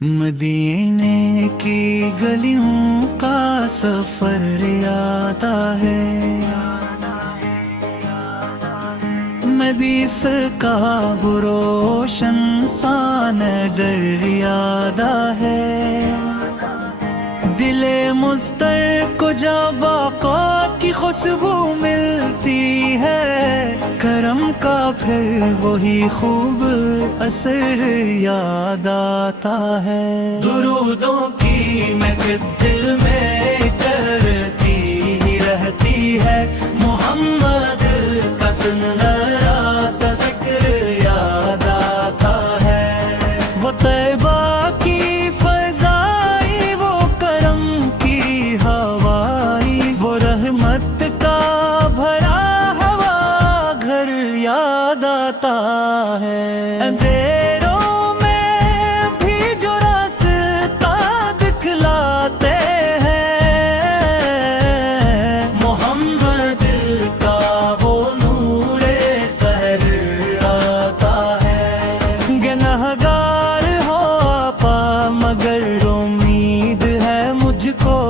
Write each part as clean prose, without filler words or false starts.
مدینے کی گلیوں کا سفر آتا ہے، میں بھی کا وہ روشن سا نگر یاد ہے، دل مضطر کو جب آقا کی خوشبو ملتی ہے، کرم کا پھر وہی خوب اثر یاد آتا ہے۔ درودوں کی مہک دل میں کرتی ہی رہتی ہے، محمد کا سنہرا سا ذکر یاد آتا ہے۔ وہ طیبہ کی فضائی، وہ کرم کی ہوائی، وہ رحمت کا بھرا ہوا گھر یاد آتا ہے۔ اندھیروں میں بھی جو راستہ دکھلاتے ہیں، محمد کا وہ نور سحر آتا ہے۔ گنہگار ہو آپا مگر امید ہے مجھ کو،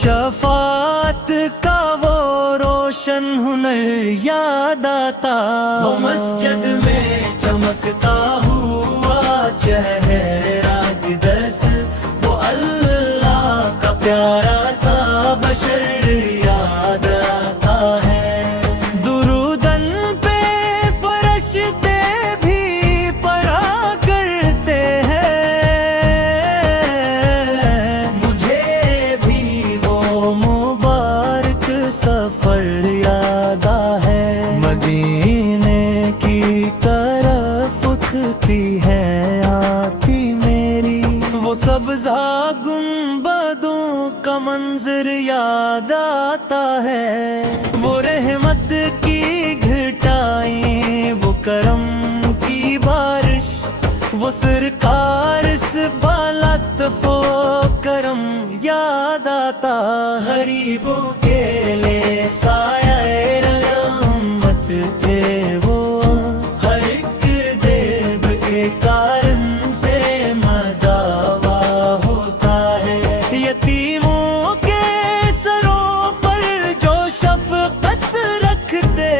شفاعت کا وہ روشن ہنر یاد آتا۔ وہ مسجد میں چمکتا ہوا چہرہ اقدس، وہ اللہ کا پیارا سا بشر یاد آتا ہے۔ درودن پہ فرشتے بھی پڑھا کرتے ہیں، مجھے بھی وہ مبارک سفر یاد ہے۔ مدینے کی طرف اٹھتی ہے آتی میری، وہ سبزہ گنبدوں کا منظر یاد آتا ہے۔ وہ رحمت کی گھٹائیں، وہ کرم کی بارش، وہ سرکار سے لطف و کرم یاد آتا۔ غریبوں کے لیے سایہ رحمت تھے وہ، ہر ایک دیب کے کارن سے مداوا ہوتا ہے۔ یتیموں کے سروں پر جو شفقت رکھتے،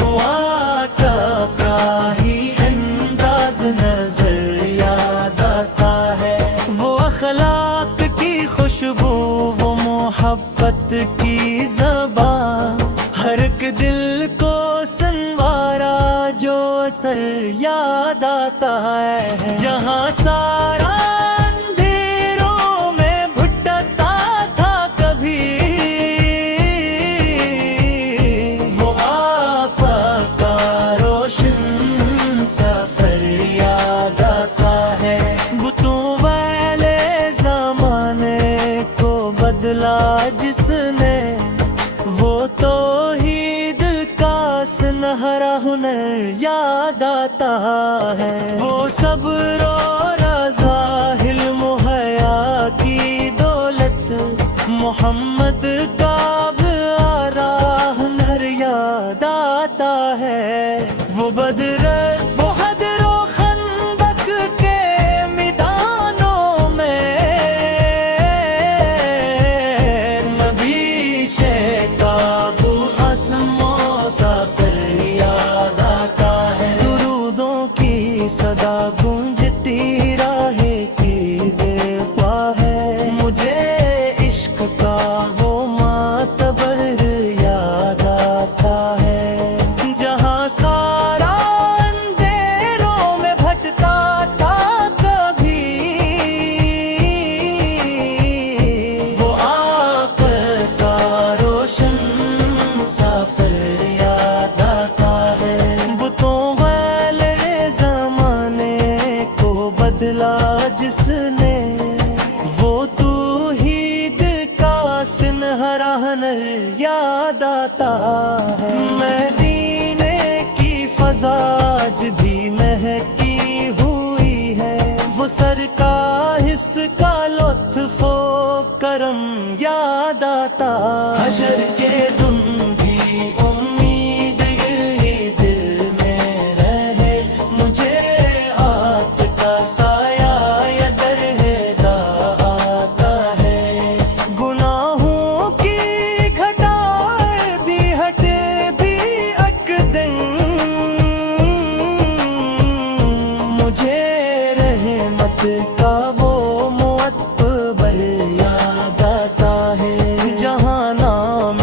وہ آقا کا ہی انداز نظر یاد آتا ہے۔ وہ اخلاق کی خوشبو، وہ محبت کی زبان، ہر ایک دل کو سنوارا جو اثر یاد آتا ہے۔ جہاں سارا اندھیروں میں بھٹکتا تھا کبھی، وہ آقا کا روشن سفر یاد آتا ہے۔ بتوں والے زمانے کو بدلا جس نے، وہ توحید کا سنہرا ہنر یاد آتا ہے۔ وہ صبر و رضا، حلم و حیا کی دولت، محمد کا پیارا ہنر یاد آتا ہے۔ وہ بدر وہ حدر و خندق کے میدانوں میں، نبی کا وہ عزم و سفر یاد آتا ہے۔ درودوں کی صدا گونجتی راہ کی دیپا ہے، مجھے عشق کا وہ معتبر یاد آتا ہے۔ جہاں سارا اندھیروں میں بھٹکا تھا کبھی، وہ آقا کا روشن سفر یاد آتا ہے۔ بتوں والے زمانے کو بدلا جس نے، وہ توحید کا سنہرا ہنر یاد آتا ہے۔ مدینے کی فضا آج بھی مہکی ہوئی ہے، وہ سر کا حص کا لطف و کرم یاد آتا۔ حشر کے دن بھی امید یہی دل میں رہے، مجھے کا وہ معتبر یاد آتا ہے، جہاں نام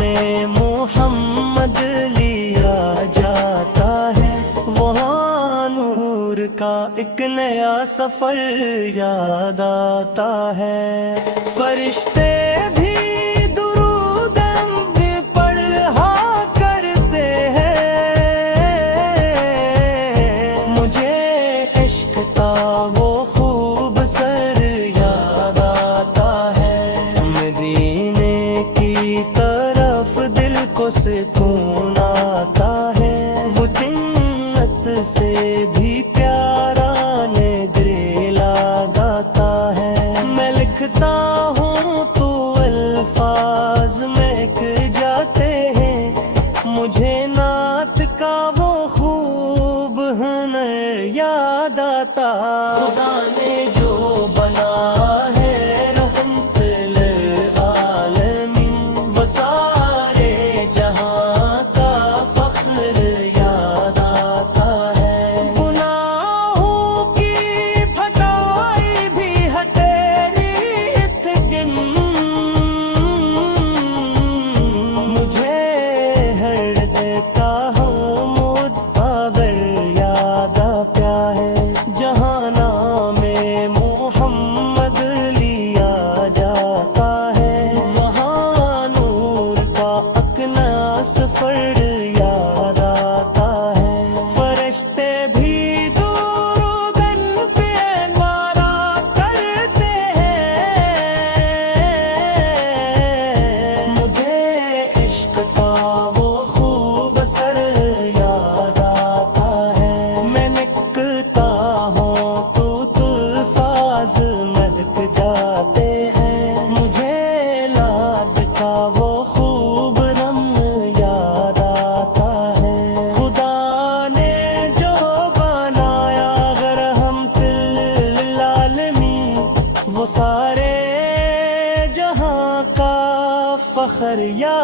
محمد لیا جاتا ہے، وہاں نور کا ایک نیا سفر یاد آتا ہے۔ فرشتے بھی درود بھی پڑھا کرتے ہیں، مجھے عشق کا وہ خوب سر یاد آتا ہے، مدینے کی طرف دل کو سکون آتا ہے، وہ جنت سے بھی پیارا نگر یاد آتا ہے۔ میں لکھتا ہوں تو الفاظ مہک جاتے ہیں، مجھے نعت کا وہ خوب ہنر یاد آتا۔ خدا نے جو بنا ہے رحمت للعالمین، وہ سارے جہاں کا فخر یاد آتا ہے، گناہوں کی پھٹائی بھی ہٹے ریت گن، مجھے ہر کا مدبر یاد آتا ہے، جہاں نام محمد لیا جاتا ہے، وہاں نور کا ایک نیا سفر یاد آتا ہے۔ فرشتے بھی درود پہ نعرہ کرتے ہیں، مجھے عشق کا وہ خوب سر یاد آتا ہے، میں لکھتا ہوں تو الفاظ مہک جاتے ہیں، مجھے لاد کا وہ خوب رم یاد آتا ہے۔ خدا نے جو بنایا رحمت للعالمین، وہ سارے جہاں کا فخر یاد